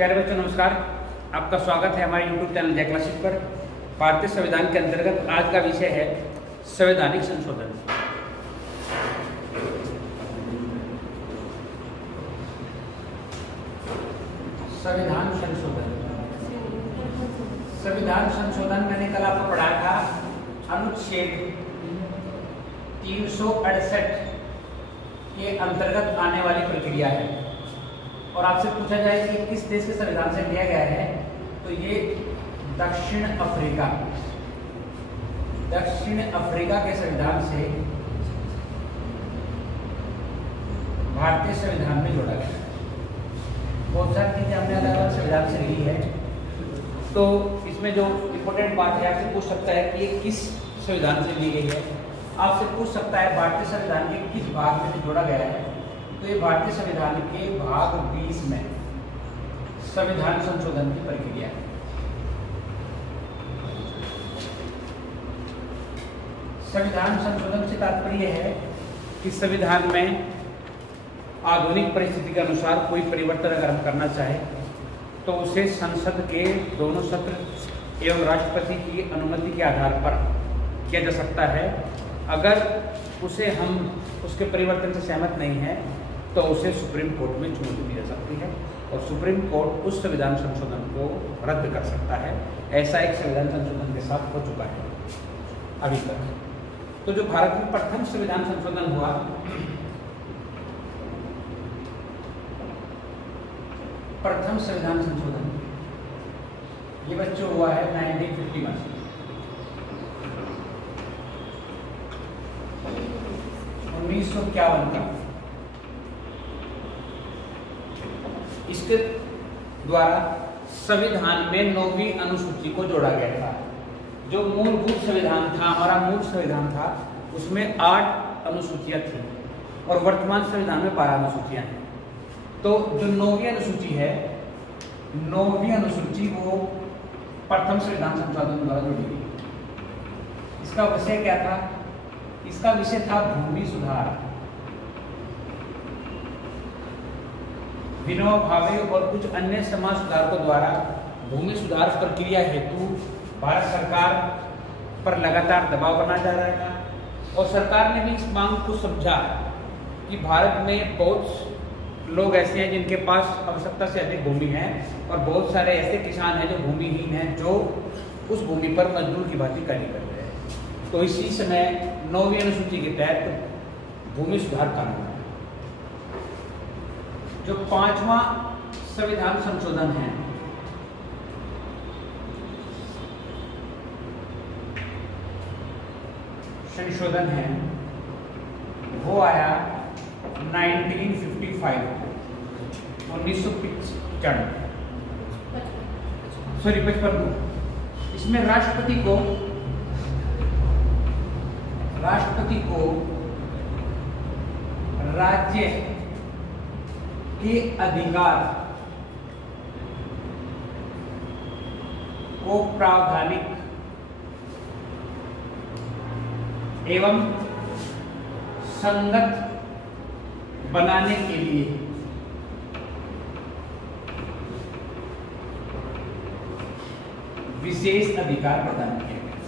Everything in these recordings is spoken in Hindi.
प्यारे बच्चों नमस्कार। आपका स्वागत है हमारे YouTube चैनल जय क्लासेस पर। भारतीय संविधान के अंतर्गत आज का विषय है संवैधानिक संशोधन। संविधान संशोधन। संविधान संशोधन मैंने कल आपको पढ़ाया था अनुच्छेद 368 के अंतर्गत आने वाली प्रक्रिया है। और आपसे पूछा जाए कि किस देश के संविधान से लिया गया है, तो ये दक्षिण अफ्रीका के संविधान से भारतीय संविधान में जोड़ा गया है। बहुत सारी चीजें हमने अलग अलग संविधान से ली है, तो इसमें जो इम्पोर्टेंट बात है आपसे पूछ सकता है कि ये किस संविधान से ली गई है। आपसे पूछ सकता है भारतीय संविधान के किस भाग में जोड़ा गया है, तो ये भारतीय संविधान के भाग 20 में संविधान संशोधन की प्रक्रिया है। संविधान संशोधन से तात्पर्य है कि संविधान में आधुनिक परिस्थिति के अनुसार कोई परिवर्तन अगर हम करना चाहे तो उसे संसद के दोनों सत्र एवं राष्ट्रपति की अनुमति के आधार पर किया जा सकता है। अगर उसके परिवर्तन से सहमत नहीं है तो उसे सुप्रीम कोर्ट में चुनौती दी जा सकती है और सुप्रीम कोर्ट उस संविधान संशोधन को रद्द कर सकता है। ऐसा एक संविधान संशोधन के साथ हो चुका है अभी तक। तो जो भारत में प्रथम संविधान संशोधन हुआ ये बच्चों हुआ है 1951 1951 का। इसके द्वारा संविधान में 9वीं अनुसूची को जोड़ा गया था। जो मूलभूत संविधान था, हमारा मूल संविधान था, उसमें 8 अनुसूचियां थी और वर्तमान संविधान में 12 अनुसूचियां हैं। तो जो 9वीं अनुसूची है, 9वीं अनुसूची वो प्रथम संविधान संशोधन द्वारा जोड़ी गई। इसका विषय क्या था? इसका विषय था भूमि सुधार। विनोबा भावे और कुछ अन्य समाज सुधारकों द्वारा भूमि सुधार प्रक्रिया हेतु भारत सरकार पर लगातार दबाव बना जा रहा था और सरकार ने भी इस मांग को समझा कि भारत में बहुत लोग ऐसे हैं जिनके पास आवश्यकता से अधिक भूमि है और बहुत सारे ऐसे किसान हैं जो भूमिहीन हैं, जो उस भूमि पर मजदूर की भांति कार्य कर रहे हैं। तो इसी समय 9वीं अनुसूची के तहत भूमि सुधार कानून, जो 5वां संविधान संशोधन है, वो आया 1955 55 इसमें राष्ट्रपति को राज्य के अधिकार को प्रावधानिक एवं संगत बनाने के लिए विशेष अधिकार प्रदान किए गए।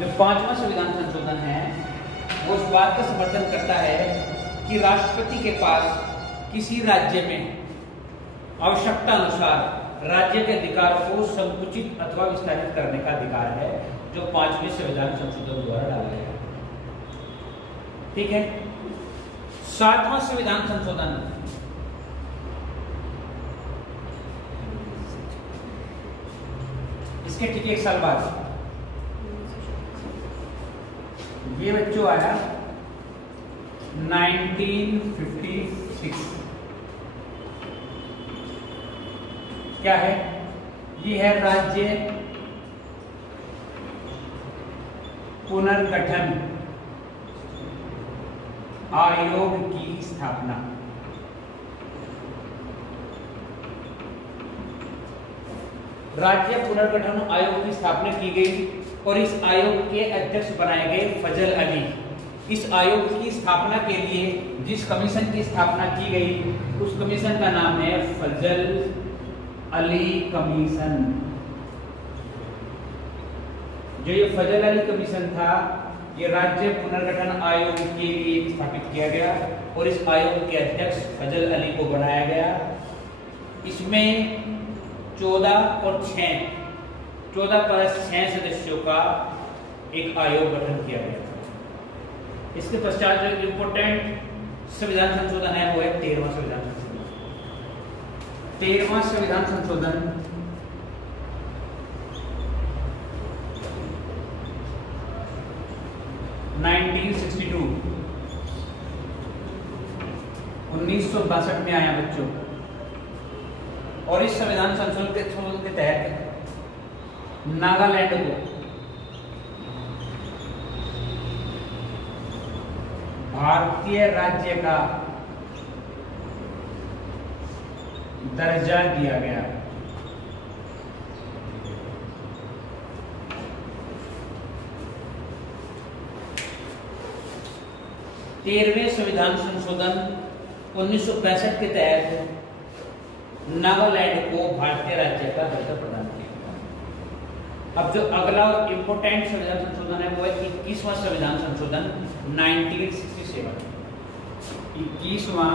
जो 5वां संविधान संशोधन है वो इस बात का समर्थन करता है कि राष्ट्रपति के पास किसी राज्य में आवश्यकता अनुसार राज्य के अधिकार को संकुचित अथवा विस्तारित करने का अधिकार है, जो 5वें संविधान संशोधन द्वारा डाला गया। ठीक है। 7वां संविधान संशोधन इसके ठीक 1 साल बाद ये बच्चों आया 1956। क्या है? ये है राज्य पुनर्गठन आयोग की स्थापना। राज्य पुनर्गठन आयोग की स्थापना की गई और इस आयोग के अध्यक्ष बनाए गए फजल अली। इस आयोग की स्थापना के लिए जिस कमीशन की स्थापना की गई उस कमीशन का नाम है फजल अली कमीशन। जो ये फजल अली कमीशन था ये राज्य पुनर्गठन आयोग के लिए स्थापित किया गया और इस आयोग के अध्यक्ष फजल अली को बनाया गया। इसमें 14 और 6 14 + 6 सदस्यों का एक आयोग गठन किया गया। इसके पश्चात जो इम्पोर्टेंट संविधान संशोधन है वो है 13वां संविधान संशोधन। 13वां संविधान संशोधन 1962 में आया बच्चों। और इस संविधान संशोधन के तहत नागालैंड को भारतीय राज्य का दर्जा दिया गया। तेरहवें संविधान संशोधन 1965 के तहत नागालैंड को भारतीय राज्य का दर्जा प्रदान किया गया। अब जो अगला इंपोर्टेंट संविधान संशोधन है वो है 21वां संविधान संशोधन 1967। 21वां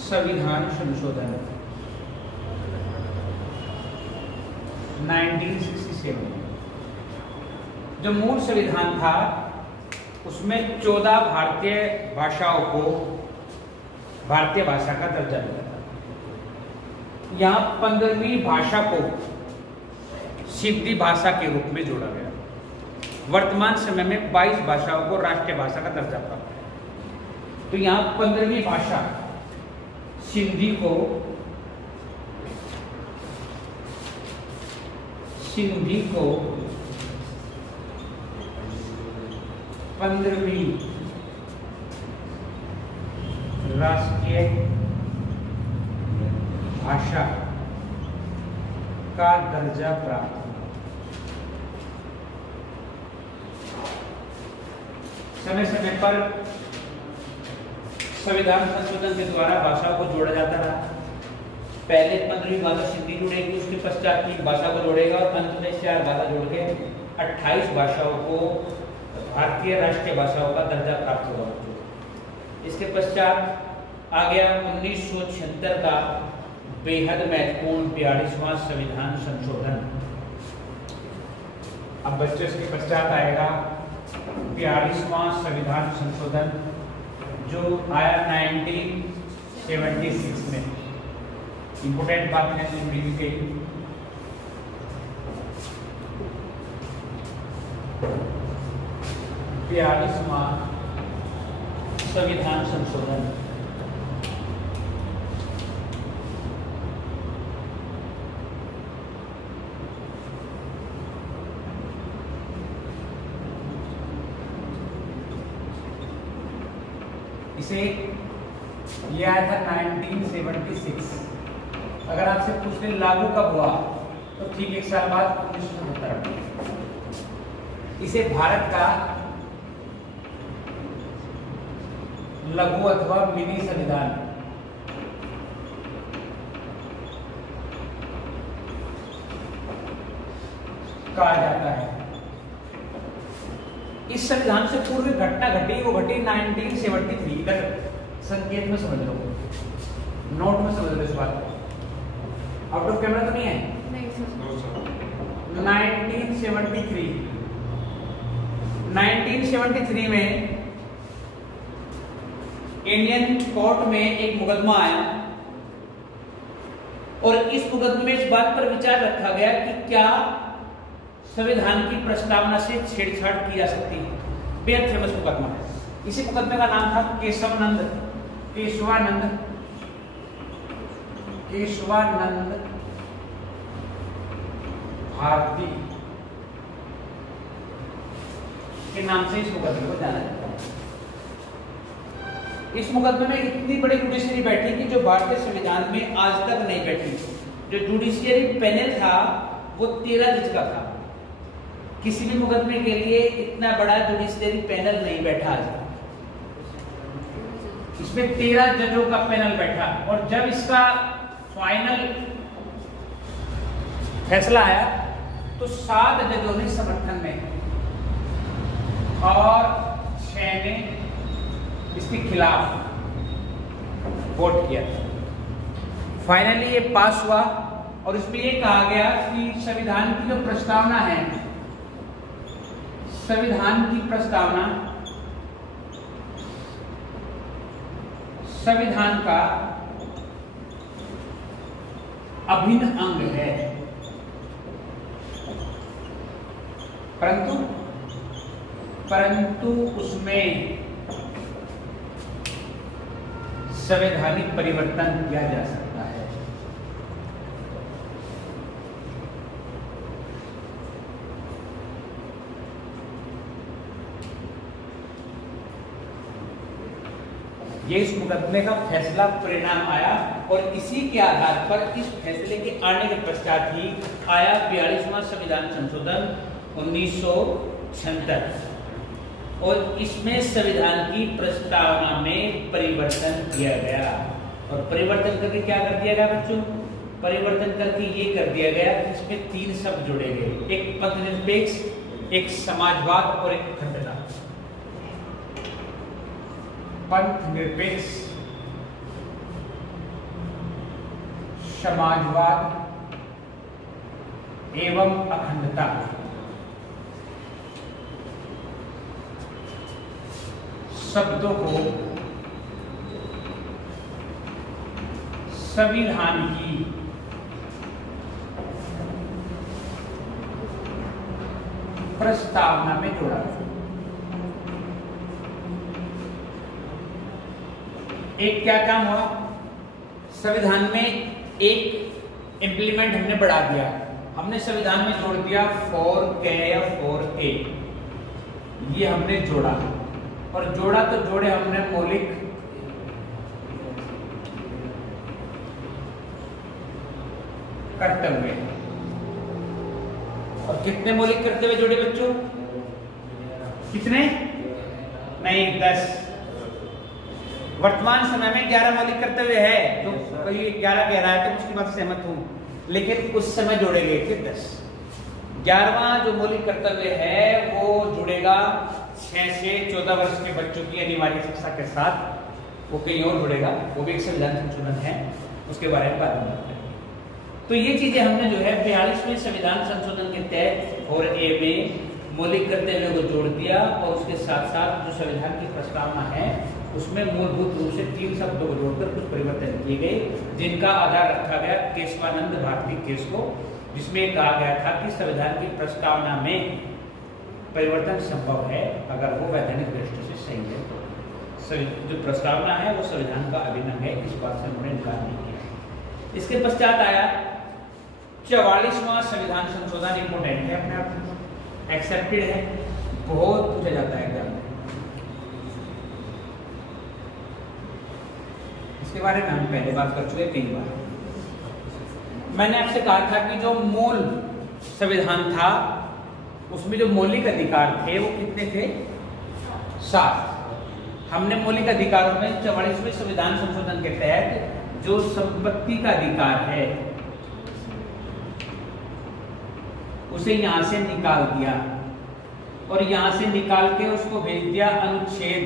संविधान संशोधन 1967। जो मूल संविधान था उसमें 14 भारतीय भाषाओं को भारतीय भाषा का दर्जा दिया था। यहाँ 15वीं भाषा को सिंधी भाषा के रूप में जोड़ा गया। वर्तमान समय में 22 भाषाओं को राष्ट्रीय भाषा का दर्जा प्राप्त है। तो यहाँ 15वीं भाषा सिंधी को 15वीं राष्ट्रीय भाषा का दर्जा प्राप्त हुआ। समय समय पर संविधान संशोधन के द्वारा भाषाओं को जोड़ा जाता रहा। पहले 15वीं भाषा सिंधी जुड़ेगी, उसके पश्चात 3 भाषा को जोड़ेगा और अंत में 4 भाषा जोड़ के 28 भाषाओं को भारतीय राष्ट्रीय भाषाओं का दर्जा प्राप्त होगा। इसके पश्चात आ गया 1976 का बेहद महत्वपूर्ण 42वां संविधान संशोधन। अब बच्चों इसके पश्चात आएगा 42वां संविधान संशोधन जो आया 1976 में। इंपोर्टेंट बात है रिव्यू के लिए 42वां संविधान संशोधन इसे यह आया था 1976। अगर आपसे पूछने लागू कब हुआ तो ठीक 1 साल बाद 1977 में। इसे भारत का लघु अथवा मिनी संविधान कहा जाता है। इस संविधान से पूर्व घटना घटी वो घटी 1973। इधर संकेत में समझ लो, नोट में समझ लो इस बात को। आउट ऑफ कैमरा तो नहीं है? नहीं सर। 1973 में इंडियन कोर्ट में एक मुकदमा आया और इस मुकदमे में इस बात पर विचार रखा गया कि क्या संविधान की प्रस्तावना से छेड़छाड़ की जा सकती है। बेहद फेमस मुकदमा है। इसी मुकदमे का नाम था केशवानंद भारती के नाम से इस मुकदमे को जाना जाता है। इस मुकदमे में इतनी बड़ी जुडिशियरी बैठी कि जो भारतीय संविधान में आज तक नहीं बैठी। जो जुडिशियरी पैनल था वो 13 जज का था। किसी भी मुकदमे के लिए इतना बड़ा जुडिशरी पैनल नहीं बैठा आज तक। इसमें 13 जजों का पैनल बैठा और जब इसका फाइनल फैसला आया तो 7 जजों ने समर्थन में और 6 ने इसके खिलाफ वोट किया। फाइनली ये पास हुआ और इसमें ये कहा गया कि संविधान की जो प्रस्तावना है, संविधान की प्रस्तावना संविधान का अभिन्न अंग है, परंतु उसमें संवैधानिक परिवर्तन किया जा सकता है। ये इस मुकदमे का फैसला परिणाम आया और इसी के आधार पर इस फैसले के आने के पश्चात ही आया 42वां संविधान संशोधन 1976 और इसमें संविधान की प्रस्तावना में परिवर्तन किया गया। और परिवर्तन करके क्या कर दिया गया बच्चों? परिवर्तन करके ये कर दिया गया कि इसमें 3 शब्द जोड़े गए, एक पथनिरपेक्ष, एक समाजवाद और एक अखंडता। पंथ निरपेक्ष, समाजवाद एवं अखंडता। शब्दों को संविधान की प्रस्तावना में जोड़ा। एक क्या काम हुआ? संविधान में एक इंप्लीमेंट हमने बढ़ा दिया, हमने संविधान में जोड़ दिया 4K या 4A, ये हमने जोड़ा। और जोड़ा तो जोड़े हमने मौलिक कर्तव्य। और कितने मौलिक कर्तव्य जोड़े बच्चों? कितने? नहीं, 10। वर्तमान समय में 11 मौलिक कर्तव्य है, तो कोई 11 कह रहा है तो उसकी बात से सहमत हूं, लेकिन उस समय जोड़े गए थे 10। 11वां जो मौलिक कर्तव्य है वो जुड़ेगा 6 से 14 वर्ष के बच्चों की अनिवार्य शिक्षा के साथ, वो कहीं और जुड़ेगा, वो भी एक संविधान संशोधन है, उसके बारे में बात करते हैं। तो ये चीजें हमने जो है 42वें संविधान संशोधन के तहत 4A में मौलिक कर्तव्यों को जोड़ दिया और उसके साथ साथ जो संविधान की प्रस्तावना है उसमें मूलभूत रूप से 3 शब्दों को जोड़कर कुछ परिवर्तन किए गए, जिनका आधार रखा गया केशवानंद भारती केस को, जिसमें कहा गया था कि संविधान की प्रस्तावना में परिवर्तन संभव है अगर वो वैधानिक दृष्टि से सही है। तो जो प्रस्तावना है वो संविधान का अभिन्न अंग है, इस बात से उन्होंने इनकार नहीं किया। इसके पश्चात आया 44वां संविधान संशोधन। इंपोर्टेंट है, अपने आप एक्सेप्टेड है, बहुत पूछा जाता है एग्जाम में। इसके बारे में हम पहले बात कर चुके कई बार। मैंने आपसे कहा था कि जो मूल संविधान था उसमें जो मौलिक अधिकार थे वो कितने थे? 7। हमने मौलिक अधिकारों में 44वें संविधान संशोधन के तहत जो संपत्ति का अधिकार है उसे यहां से निकाल दिया और यहां से निकाल के उसको भेज दिया अनुच्छेद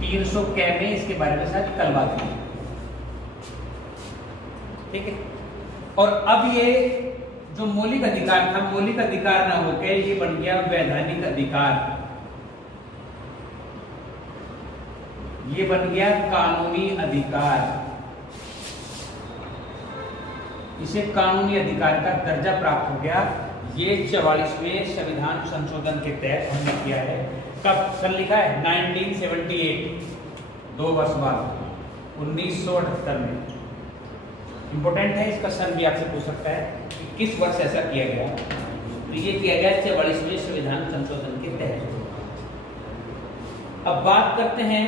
300K में। इसके बारे में शायद कल बात की, ठीक है। और अब ये जो मौलिक अधिकार था, मौलिक अधिकार ना होकर ये बन गया वैधानिक अधिकार, ये बन गया कानूनी अधिकार। इसे कानूनी अधिकार का दर्जा प्राप्त हो गया। ये 44वें संविधान संशोधन के तहत हमने किया है। कब सन लिखा है? 1978, 2 वर्ष बाद 1978 में। इंपोर्टेंट है, इसका सन भी आपसे पूछ सकता है कि किस वर्ष ऐसा किया गया। तो ये किया गया 44वें संविधान संशोधन के तहत। अब बात करते हैं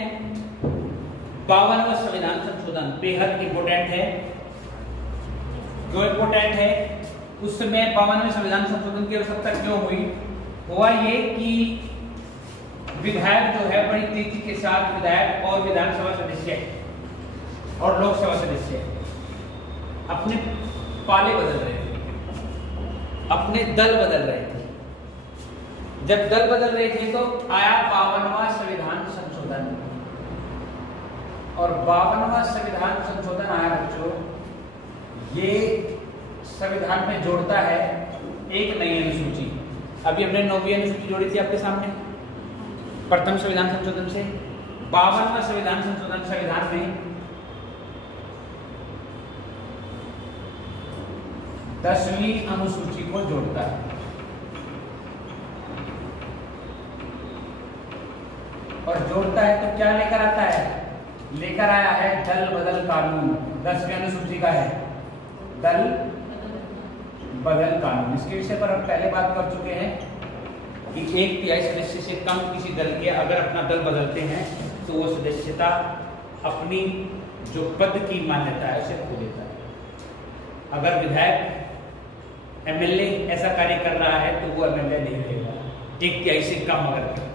52वां संविधान संशोधन, बेहद इंपोर्टेंट है। जो इंपोर्टेंट है उस समय 52वें संविधान संशोधन की आवश्यकता क्यों हुई? हुआ ये कि विधायक जो है बड़ी तेजी के साथ विधायक और विधानसभा सदस्य और लोकसभा सदस्य अपने पाले बदल रहे थे, अपने दल बदल रहे थे। जब दल बदल रहे थे तो आया 52वां संविधान संशोधन, और 52वां संविधान संशोधन आया बच्चों, ये संविधान में जोड़ता है एक नई अनुसूची। अभी हमने 9वीं अनुसूची जोड़ी थी आपके सामने प्रथम संविधान संशोधन से। 52वां संविधान संशोधन संविधान में 10वीं अनुसूची को जोड़ता है। और जोड़ता है तो क्या लेकर आता है? लेकर आया है दल बदल कानून। 10वीं अनुसूची का है दल बदल कानून। इसके विषय पर हम पहले बात कर चुके हैं कि 1/3 सदस्य से कम किसी दल के अगर अपना दल बदलते हैं तो वो सदस्यता अपनी जो पद की मान्यता है उसे खो देता है। अगर विधायक एमएलए ऐसा कार्य कर रहा है तो वो एमएलए नहीं रहेगा 1/3 से कम अगर करते हैं।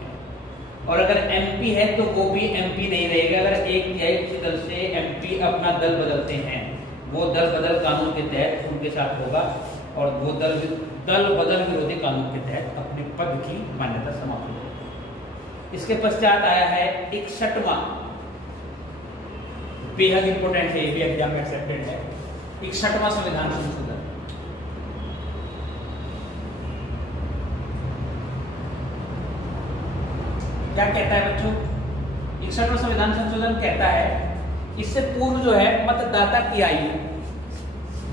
और अगर एमपी है तो वो भी एमपी नहीं रहेगा अगर 1/3 दल से एमपी अपना दल बदलते हैं। वो दल बदल कानून के तहत उनके साथ होगा और वो दल बदल विरोधी कानून के तहत अपने पद की मान्यता समाप्त हो जाएगी। इसके पश्चात आया है 61वां, बेहद इंपोर्टेंट है, ये भी एग्जाम में एक्सेप्टेड है, 61वां संविधान संशोधन। क्या कहता है बच्चों? 61वां संविधान संशोधन कहता है इससे पूर्व जो है मतदाता की आयु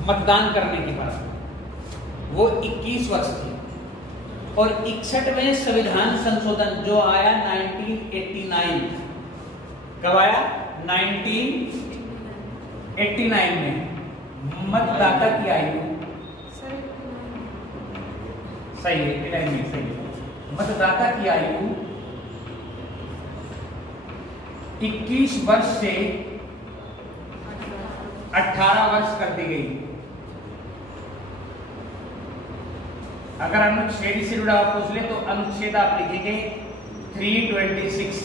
मतदान करने की बात वो 21 वर्ष थी, और 61वें संविधान संशोधन जो आया 1989, कब आया? 1989 में मतदाता की आयु सही है, 89 में सही है। मतदाता की आयु 21 वर्ष से 18 वर्ष कर दी गई। अगर अनुच्छेद से जुड़ा आप पूछ ले तो अनुच्छेद आप लिखेंगे 326।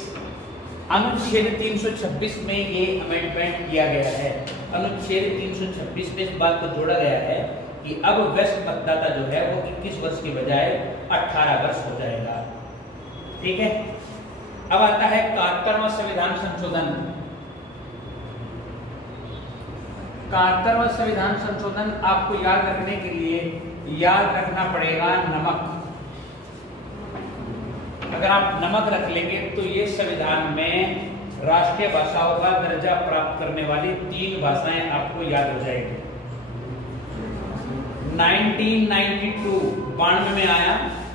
अनुच्छेद 326 में ये अमेंडमेंट किया गया है। अनुच्छेद 326 में इस बात को जोड़ा गया है कि अब वयस्क मतदाता जो है वो 21 वर्ष के बजाय 18 वर्ष हो जाएगा। ठीक है। अब आता है 71वां संविधान संशोधन। 71वां संविधान संशोधन आपको याद रखने के लिए याद रखना पड़ेगा नमक। अगर आप नमक रख लेंगे तो ये संविधान में राष्ट्रीय भाषाओं का दर्जा प्राप्त करने वाली 3 भाषाएं आपको याद हो जाएगी। 1992 में आया,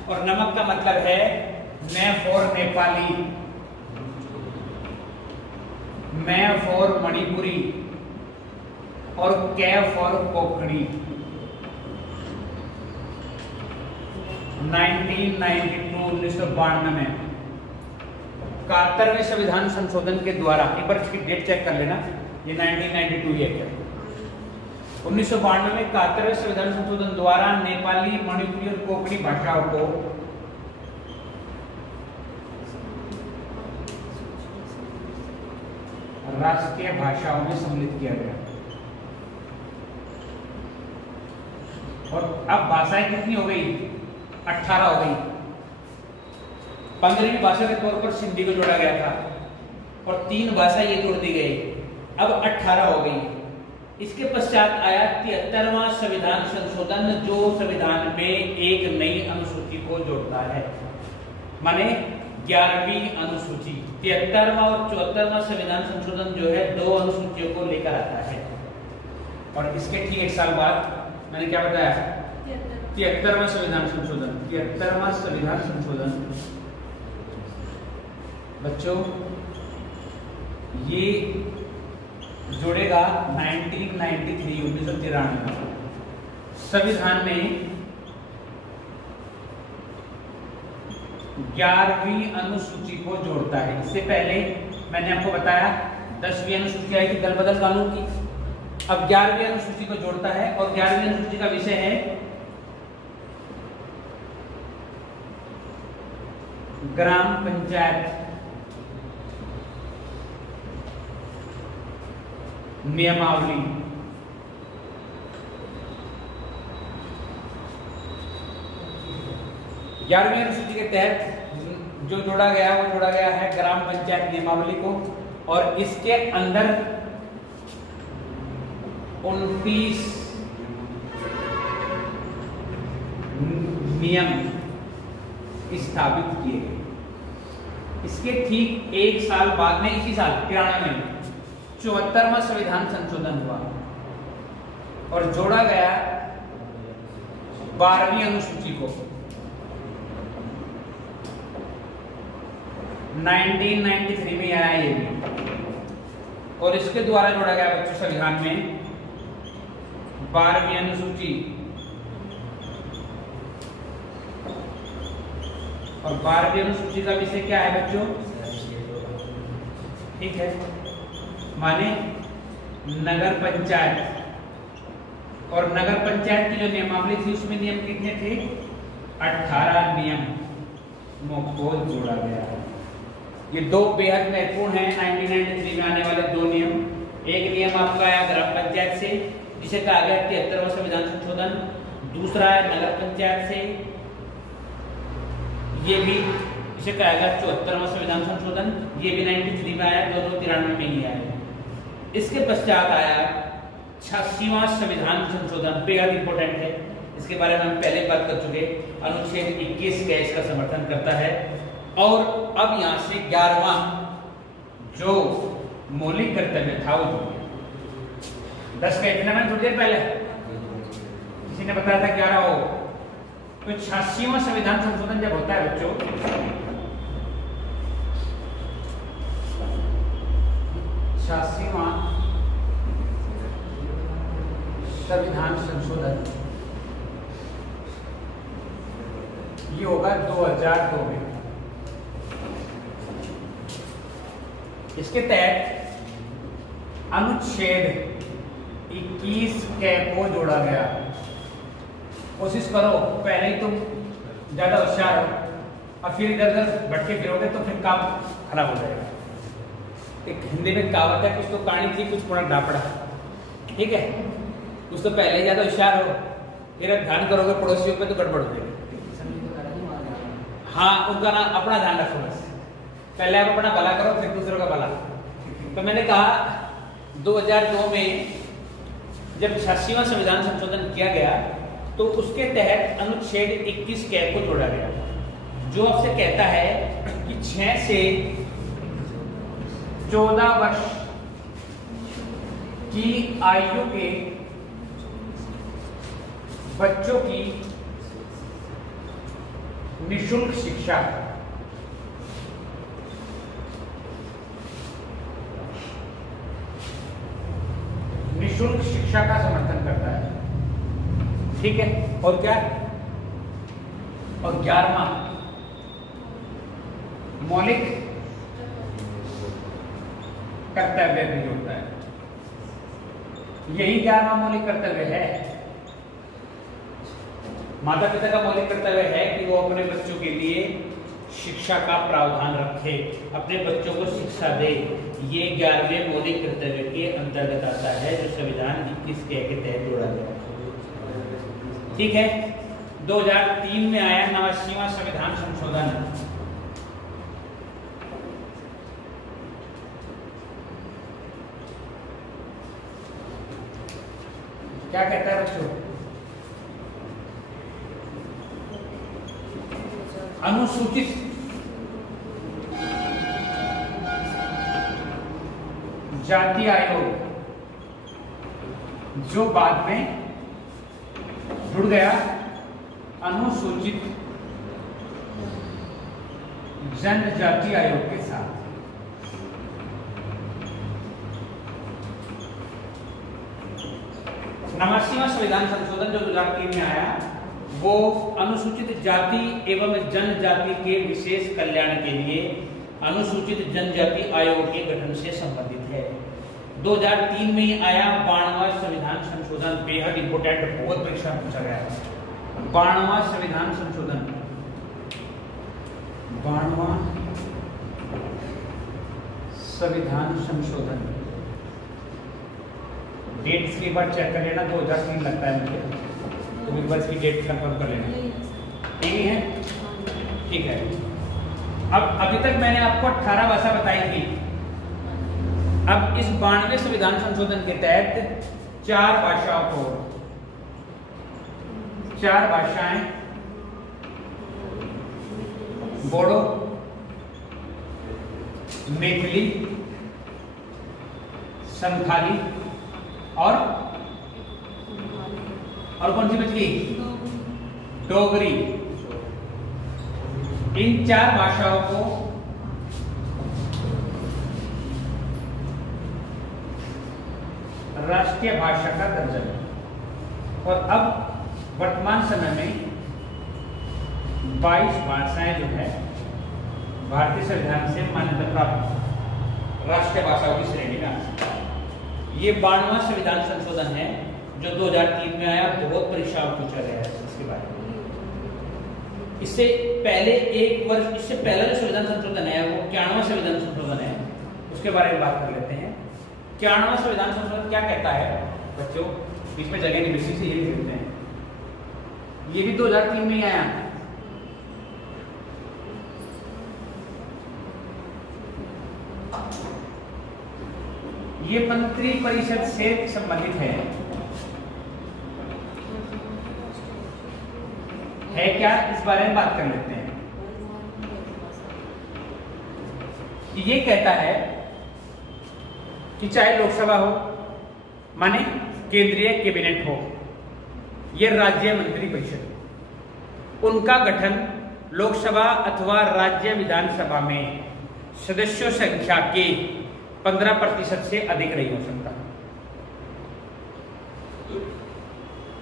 और नमक का मतलब है मैं फॉर नेपाली, मैं फॉर मणिपुरी और कै फॉर कोंकणी। 1992 में 71वें संविधान संशोधन के द्वारा, एक बार इसकी डेट चेक कर लेना, ये 1992 ही है। 1992 में 71वें संविधान संशोधन द्वारा नेपाली, मणिपुरी और कोंकणी भाषाओं को राष्ट्रीय भाषाओं में सम्मिलित किया गया। और अब भाषाएं कितनी हो गई? 18 हो गई। 15वीं भाषा के तौर पर सिंधी को जोड़ा गया था और 3 भाषा ये जोड़ दी गई, अब 18 हो गई। इसके पश्चात आया 73वां संविधान संशोधन, जो संविधान में एक नई अनुसूची को जोड़ता है, माने 11वीं अनुसूची। 73वां और 74वां संविधान संशोधन जो है 2 अनुसूचियों को लेकर आता है। और इसके ठीक 1 साल बाद मैंने क्या बताया? 73वां संविधान संशोधन। 73वां संविधान संशोधन बच्चों ये जोड़ेगा 1993 संविधान में 11वीं अनुसूची को जोड़ता है। इससे पहले मैंने आपको बताया 10वीं अनुसूची आई थी दल बदल कानून की। अब 11वीं अनुसूची को जोड़ता है और 11वीं अनुसूची का विषय है ग्राम पंचायत नियमावली। 11वीं अनुसूची के तहत जो जोड़ा गया वो जोड़ा गया है ग्राम पंचायत नियमावली को, और इसके अंदर 29 नियम स्थापित किए गए। इसके ठीक एक साल बाद में, इसी साल 93 में 74वां संविधान संशोधन हुआ और जोड़ा गया 12वीं अनुसूची को। 1993 में आया ये भी, और इसके द्वारा जोड़ा गया बच्चों संविधान में 12वीं अनुसूची। और 12वीं अनुसूची का विषय क्या है बच्चों? ठीक है, माने नगर पंचायत। और नगर पंचायत की जो नियमावली थी उसमें नियम कितने थे? 18 नियम को जोड़ा गया है। ये दो बेहद महत्वपूर्ण हैं 1993 में आने वाले दो नियम। एक नियम आपका आया ग्राम पंचायत से, जिसे कहा गया 73वां संविधान संशोधन। दूसरा है नगर पंचायत से, ये भी इसे कहा गया 74वां संविधान संशोधन। ये भी 93 में आया, दोनों 93 में ही आया। इसके पश्चात आया 86वां संविधान संशोधन, बेहद इंपॉर्टेंट है, इसके बारे में हम पहले बात कर चुके। अनुच्छेद 21 का इसका समर्थन करता है। और अब यहां से 11वां जो मौलिक कर्तव्य था वो जुड़ गया। 10 का इतना मैंने थोड़ी देर पहले किसी ने बताया था 11 हो। तो 86वां संविधान संशोधन जब होता है बच्चों, संविधान संशोधन ये होगा 2002 में। इसके तहत अनुच्छेद 21 को जोड़ा गया। कोशिश करो, पहले ही तुम ज्यादा होशियार हो और फिर इधर उधर भटके फिरोगे तो फिर काम खराब हो जाएगा। एक हिंदी में कहावत है, कुछ तो कहानी थी कुछ पूरा डापड़ा। ठीक है, कुछ तो पहले ज्यादा होशियार हो, फिर ध्यान करोगे पड़ोसियों पे तो गड़बड़ हो जाएगी। हाँ, उनका ना अपना ध्यान रखो बस। पहले आप अपना भला करो फिर दूसरों का भला। तो मैंने कहा 2002 में जब 86वां संविधान संशोधन किया गया तो उसके तहत अनुच्छेद 21 को जोड़ा गया, जो आपसे कहता है कि 6 से 14 वर्ष की आयु के बच्चों की निःशुल्क शिक्षा का समर्थन करता है। ठीक है, और क्या? और 11वां मौलिक कर्तव्य भी जोड़ता है। यही 11वां मौलिक कर्तव्य है। माता पिता का मौलिक कर्तव्य है कि वो अपने बच्चों के लिए शिक्षा का प्रावधान रखे, अपने बच्चों को शिक्षा दे। ये 11वें मौलिक कर्तव्य के अंतर्गत आता है, जो संविधान 21 के तहत जोड़ा गया। ठीक है, 2003 में आया 89वां संविधान संशोधन। क्या कहता है बच्चों? अनुसूचित जाति आयोग, जो बाद में जुड़ गया अनुसूचित जनजाति आयोग के साथ। नवासीवां संविधान संशोधन जो 2003 में आया वो अनुसूचित जाति एवं जनजाति के विशेष कल्याण के लिए अनुसूचित जनजाति आयोग के गठन से संबंधित है। 2003 में ही आया 92वां संविधान संशोधन, बेहद इंपोर्टेंट, बहुत परीक्षा पूछा गया है। 92वां संविधान संशोधन 92वां संविधान संशोधन। डेट इसकी बार चेक कर लेना, 2003 लगता है मुझे, तो एक बार इसकी डेट कंफर्म कर लेना। ठीक है, ठीक है। अब अभी तक मैंने आपको 18 भाषा बताई थी। अब इस 92वें संविधान संशोधन के तहत 4 भाषाओं को, 4 भाषाएं, बोडो, मैथिली, संथाली और कौन सी बच गई? डोगरी। इन 4 भाषाओं को राष्ट्रीय भाषा का दर्जा है। और अब वर्तमान समय में 22 भाषाएं जो है भारतीय संविधान से मान्यता प्राप्त राष्ट्रीय भाषाओं की श्रेणी में आती है। ये 92वां संविधान संशोधन है जो 2003 में आया। बहुत परीक्षाओं पूछा गया है इसके बारे में। इससे पहले एक वर्ष, इससे पहला जो संविधान संशोधन है वो 91वां संविधान संशोधन है, उसके बारे में बात कर लेते हैं। 91वां संविधान संशोधन क्या कहता है बच्चों? बीच में जगह नहीं मिलती, से ये लिखते हैं। ये भी 2003 में ही आया। ये मंत्री परिषद से संबंधित है क्या? इस बारे में बात कर लेते हैं। ये कहता है कि चाहे लोकसभा हो, माने केंद्रीय कैबिनेट हो, ये राज्य मंत्री परिषद, उनका गठन लोकसभा अथवा राज्य विधानसभा में सदस्यों संख्या के 15% से अधिक नहीं हो सकता।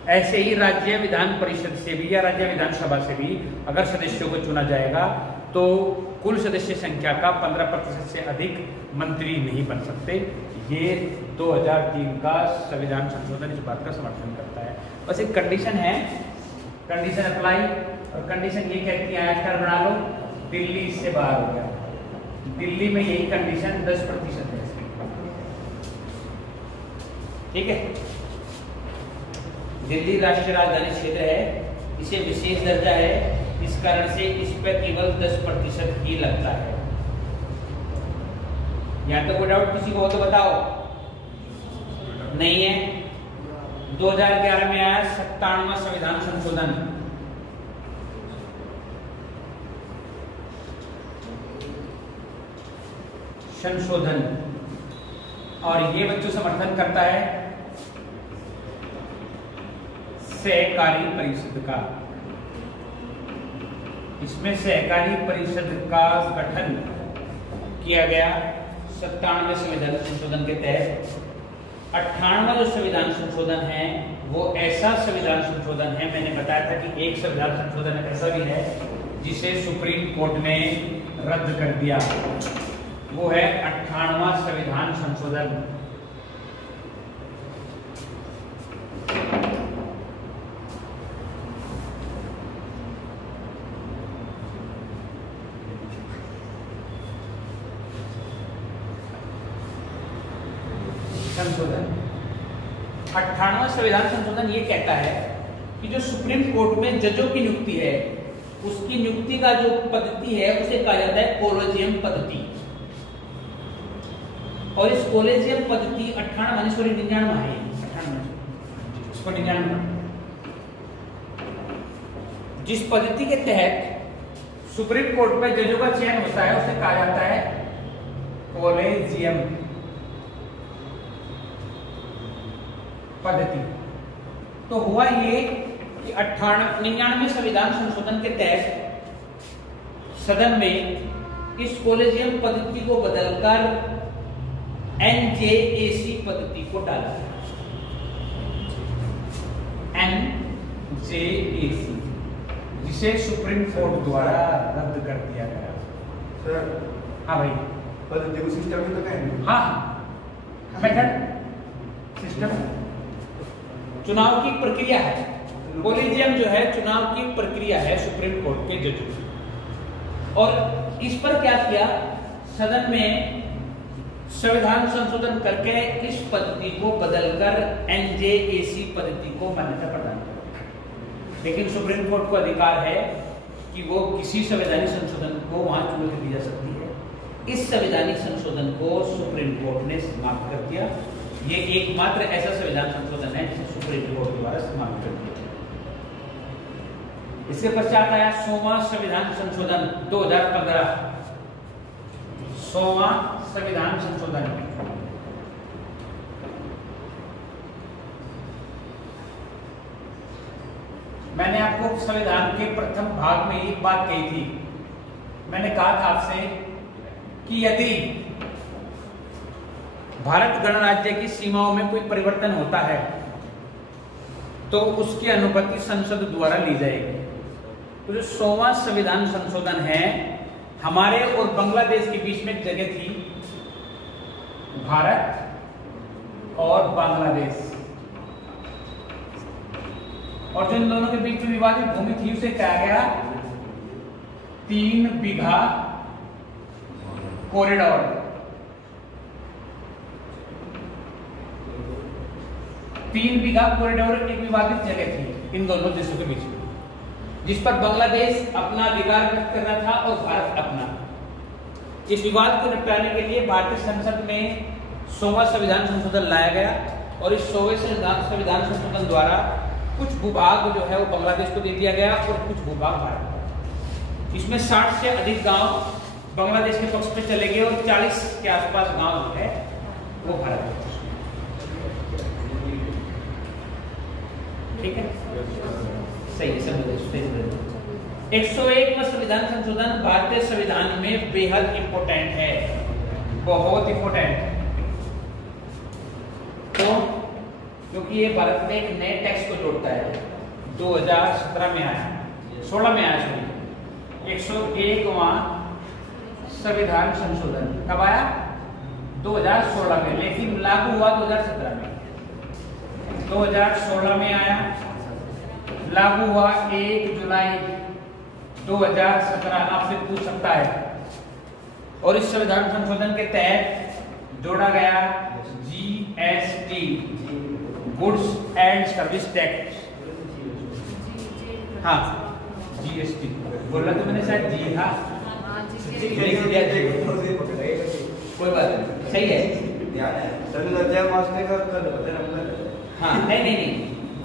ऐसे ही राज्य विधान परिषद से भी या राज्य विधानसभा से भी अगर सदस्यों को चुना जाएगा तो कुल सदस्य संख्या का 15% से अधिक मंत्री नहीं बन सकते। ये 2003 का संविधान संशोधन इस बात का समर्थन करता है। बस एक कंडीशन है, कंडीशन अप्लाई, और कंडीशन ये कहती है, आयकर बना लो, दिल्ली इससे बाहर हो गया। दिल्ली में यही कंडीशन 10% है। ठीक है, दिल्ली राष्ट्रीय राजधानी क्षेत्र है, इसे विशेष दर्जा है, इस कारण से इस पर केवल 10% ही लगता है। यहाँ तो कोई डाउट किसी को हो तो बताओ। नहीं है। 2011 में आया 97वां संविधान संशोधन। और ये बच्चों समर्थन करता है सहकारी परिषद का। इसमें सहकारी परिषद का गठन किया गया 97वें संविधान संशोधन के तहत। 98वां जो संविधान संशोधन है वो ऐसा संविधान संशोधन है, मैंने बताया था कि एक संविधान संशोधन ऐसा भी है जिसे सुप्रीम कोर्ट ने रद्द कर दिया, वो है 98वां संविधान संशोधन। संशोधन 98वां संविधान संशोधन ये कहता है कि जो सुप्रीम कोर्ट में जजों की नियुक्ति है, उसकी नियुक्ति का जो पद्धति है उसे कहा जाता है कोलेजियम पद्धति। और इस कोलेजियम पद्धति 99 है, 99 जिस पद्धति के तहत सुप्रीम कोर्ट में जजों का चयन होता है उसे कहा जाता है कोलेजियम पद्धति। तो हुआ ये कि 99वें संविधान संशोधन के तहत सदन में इस कोलेजियम पद्धति को बदलकर एनजेएसी पद्धति को डाला। एनजेएसी जिसे सुप्रीम कोर्ट द्वारा रद्द कर दिया गया। सर, हाँ भाई, पद्धति को सिस्टम में तो कहेंगे। हाँ, मेथड सिस्टम चुनाव की प्रक्रिया है। कोलेजियम जो है चुनाव की प्रक्रिया है सुप्रीम कोर्ट के जजों की। और इस पर क्या किया, सदन में संविधान संशोधन करके इस पद्धति को बदलकर एनजेएसी पद्धति को मान्यता प्रदान कर। लेकिन सुप्रीम कोर्ट को अधिकार है कि वो किसी संवैधानिक संशोधन को वहां चुनौती दी जा सकती है। इस संवैधानिक संशोधन को सुप्रीम कोर्ट ने समाप्त कर दिया। ये एकमात्र ऐसा संविधान संशोधन है जिसे सुप्रीम कोर्ट द्वारा समाप्त कर दिया। इसके पश्चात आया 100वां संविधान संशोधन 2015। 100वां संविधान संशोधन। मैंने आपको संविधान के प्रथम भाग में एक बात कही थी। मैंने कहा था आपसे कि यदि भारत गणराज्य की सीमाओं में कोई परिवर्तन होता है तो उसकी अनुमति संसद द्वारा ली जाएगी। तो जो 100वां संविधान संशोधन है, हमारे और बांग्लादेश के बीच में एक जगह थी, भारत और बांग्लादेश, और जो इन दोनों के बीच में विवादित भूमि थी उसे कहा गया 3 बीघा कॉरिडोर। 3 बीघा कॉरिडोर एक विवादित जगह थी इन दोनों देशों के बीच में, जिस पर बांग्लादेश अपना अधिकार व्यक्त कर रहा था और भारत अपना। इस विवाद को निपटाने के लिए भारतीय संसद में 100वां संविधान संशोधन लाया गया और इस 100वें संविधान संशोधन द्वारा कुछ भूभाग जो है वो बांग्लादेश को दे दिया गया और कुछ भूभाग भारत को। इसमें 60 से अधिक गांव बांग्लादेश के पक्ष पे चले गए और 40 के आसपास गांव जो है वो भारत के। ठीक है, सही है, समझ। 101वां संविधान संशोधन भारतीय संविधान में बेहद इंपॉर्टेंट है, बहुत इंपॉर्टेंट। तो क्योंकि ये भारत में एक नए टैक्स को जोड़ता है, 2017 में आया, 16 में आया, सॉरी 101वां संविधान संशोधन कब आया? 2016 में, लेकिन लागू हुआ 2017 में। 2016 में आया, लागू हुआ 1 जुलाई 2017। आपसे पूछ सकता है, और इस संविधान संशोधन के तहत जोड़ा गया GST, goods and service tax. हाँ, जीएसटी बोला तो मैंने शायद जी। हाँ, कोई बात नहीं, सही है। हाँ, नहीं,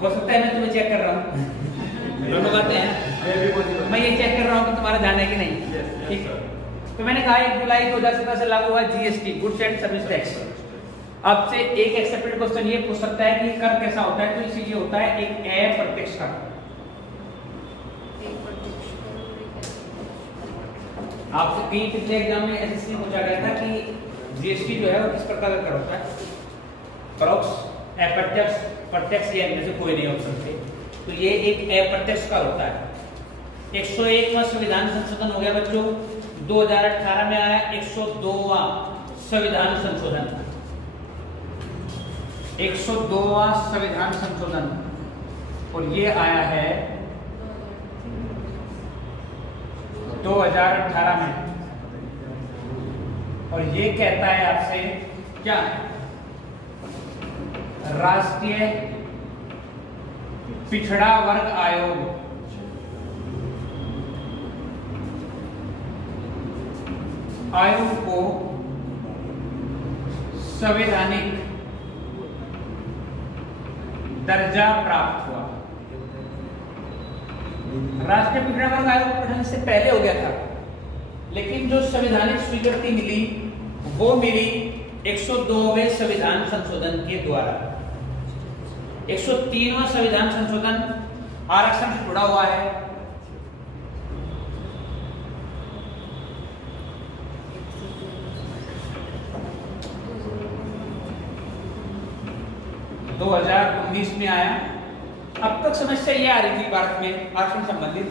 हो सकता है मैं तुम्हें चेक कर रहा हूँ, दोनों बातें हैं। मैं ये चेक कर रहा हूँ कि तुम्हारा ध्यान है कि नहीं। ठीक है, तो मैंने कहा 1 जुलाई 2017 से लागू हुआ GST, goods and service tax. आपसे एक एक्सेप्टेड क्वेश्चन ये पूछ सकता है कि कर कैसा होता है, तो इसी ये होता है एक अप्रत्यक्ष कर। आपसे कई पिछले एग्जाम में एसएससी पूछा गया था कि जीएसटी जो है वो किस प्रकार का कर होता है, परोक्ष, अप्रत्यक्ष, प्रत्यक्ष, या इनमें से कोई नहीं ऑप्शन थे। तो ये एक अप्रत्यक्ष कर होता है। 101वां संविधान संशोधन हो गया बच्चों, 2018 में आया 102वां संविधान संशोधन। 102वां संविधान संशोधन, और ये आया है 2018 में, और ये कहता है आपसे क्या, राष्ट्रीय पिछड़ा वर्ग आयोग, आयोग को संवैधानिक दर्जा प्राप्त हुआ। राष्ट्रीय पिछड़ा वर्ग आयोग का गठन इससे पहले हो गया था, लेकिन जो संवैधानिक स्वीकृति मिली वो मिली 102वें संविधान संशोधन के द्वारा। 103वां संविधान संशोधन आरक्षण से जुड़ा हुआ है। दो 2019 में आया। अब तक समस्या ये आ रही थी भारत में आरक्षण संबंधित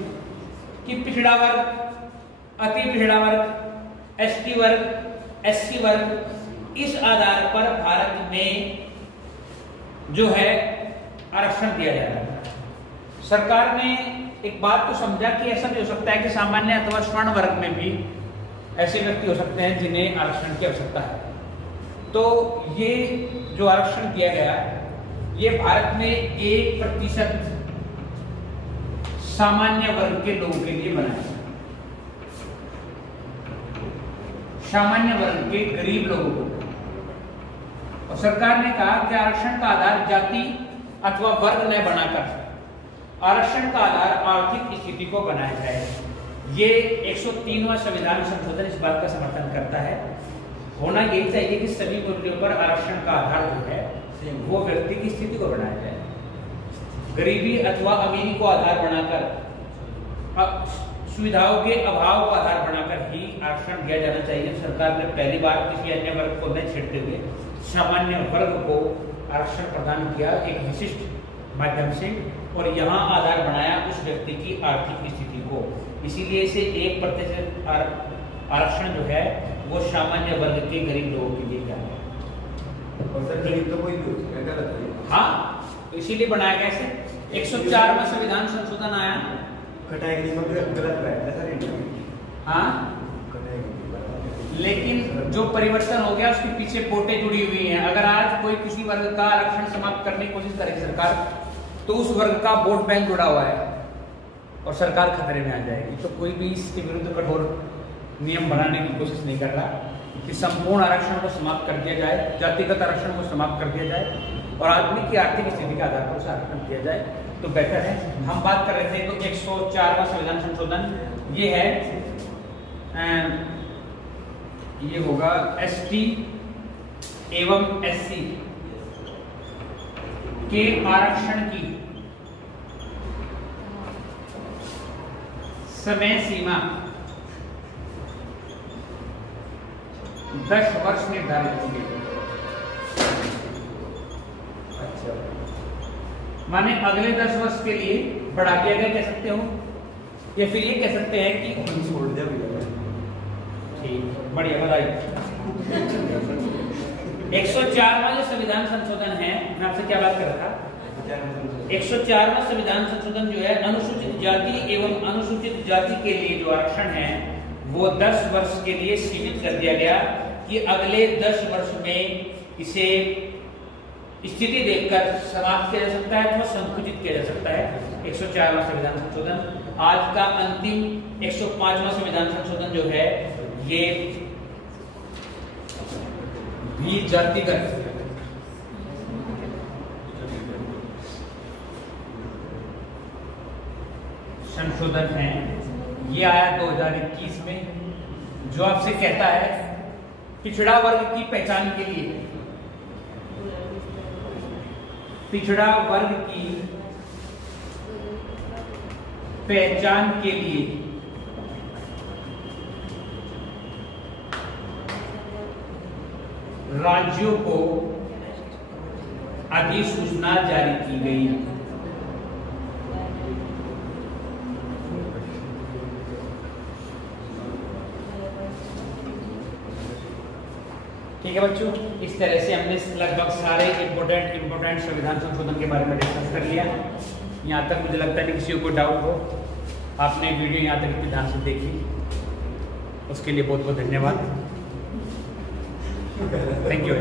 कि पिछड़ा वर्ग, अति पिछड़ा वर्ग, एसटी वर्ग, एससी वर्ग, इस आधार पर भारत में जो है आरक्षण दिया जा रहा है। सरकार ने एक बात तो समझा कि ऐसा भी हो सकता है कि सामान्य अथवा स्वर्ण वर्ग में भी ऐसे व्यक्ति हो सकते हैं जिन्हें आरक्षण की आवश्यकता है। तो ये जो आरक्षण दिया गया ये भारत में 1% सामान्य वर्ग के लोगों के लिए बनाया, सामान्य वर्ग के गरीब लोगों को। और सरकार ने कहा कि आरक्षण का आधार जाति अथवा वर्ग न बनाकर आरक्षण का आधार आर्थिक स्थिति को बनाया जाए। ये 103वां संविधान संशोधन इस बात का समर्थन करता है। होना यही चाहिए कि सभी मूल्यों पर आरक्षण का आधार जो है वो व्यक्ति की स्थिति को बनाया जाए। गरीबी अथवा अमीरी को आधार बनाकर, सुविधाओं के अभाव को आधार बनाकर ही आरक्षण दिया जाना चाहिए। सरकार ने पहली बार किसी अन्य वर्ग को न छेड़ते हुए सामान्य वर्ग को आरक्षण प्रदान किया एक विशिष्ट माध्यम से, और यहाँ आधार बनाया उस व्यक्ति की आर्थिक स्थिति को। इसीलिए इसे 1% आरक्षण जो है वो सामान्य वर्ग के गरीब लोगों के लिए क्या है। और सर गरीब तो कोई भी हो, गलत है। हाँ, तो इसीलिए बनाया गया इसे। 104वां संविधान संशोधन आया, गलत है सर। हाँ, लेकिन जो परिवर्तन हो गया उसके पीछे वोटें जुड़ी हुई हैं। अगर आज कोई किसी वर्ग का आरक्षण समाप्त करने की कोशिश करेगी सरकार, तो उस वर्ग का वोट बैंक जुड़ा हुआ है और सरकार खतरे में आ जाएगी। तो कोई भी इसके विरुद्ध कठोर नियम बनाने की कोशिश नहीं कर रहा कि संपूर्ण आरक्षण को समाप्त कर दिया जाए, जातिगत आरक्षण को समाप्त कर दिया जाए और आदमी की आर्थिक स्थिति के आधार पर उसे आरक्षण दिया जाए, तो बेहतर है। हम बात कर रहे थे तो 104वां संविधान संशोधन ये है, ये होगा ST एवं SC के आरक्षण की समय सीमा 10 वर्ष निर्धारित की गई। अच्छा, माने अगले 10 वर्ष के लिए बढ़ा दिया गया कह सकते हो, या फिर ये कह सकते हैं कि छोड़ दिया। ठीक, बढ़िया, बधाई। 104वां जो संविधान संशोधन है, मैं आपसे क्या बात कर रहा था, 104वां संविधान संशोधन जो है अनुसूचित जाति एवं अनुसूचित जाति के लिए जो आरक्षण है वो 10 वर्ष के लिए सीमित कर दिया गया कि अगले 10 वर्ष में इसे स्थिति देखकर समाप्त किया जा सकता है अथवा संकुचित किया जा सकता है। 104वां संविधान संशोधन। आज का अंतिम 105वां संविधान संशोधन जो है ये भी जातिगत संशोधन है। ये आया 2021 में, जो आपसे कहता है पिछड़ा वर्ग की पहचान के लिए, पिछड़ा वर्ग की पहचान के लिए राज्यों को अधिसूचना जारी की गई। ठीक है बच्चों, इस तरह से हमने लगभग सारे इम्पोर्टेंट संविधान संशोधन के बारे में डिस्कस कर लिया। यहाँ तक मुझे लगता है कि किसी को डाउट हो, आपने वीडियो यहाँ तक इतनी ध्यान से देखी, उसके लिए बहुत बहुत धन्यवाद। Thank you.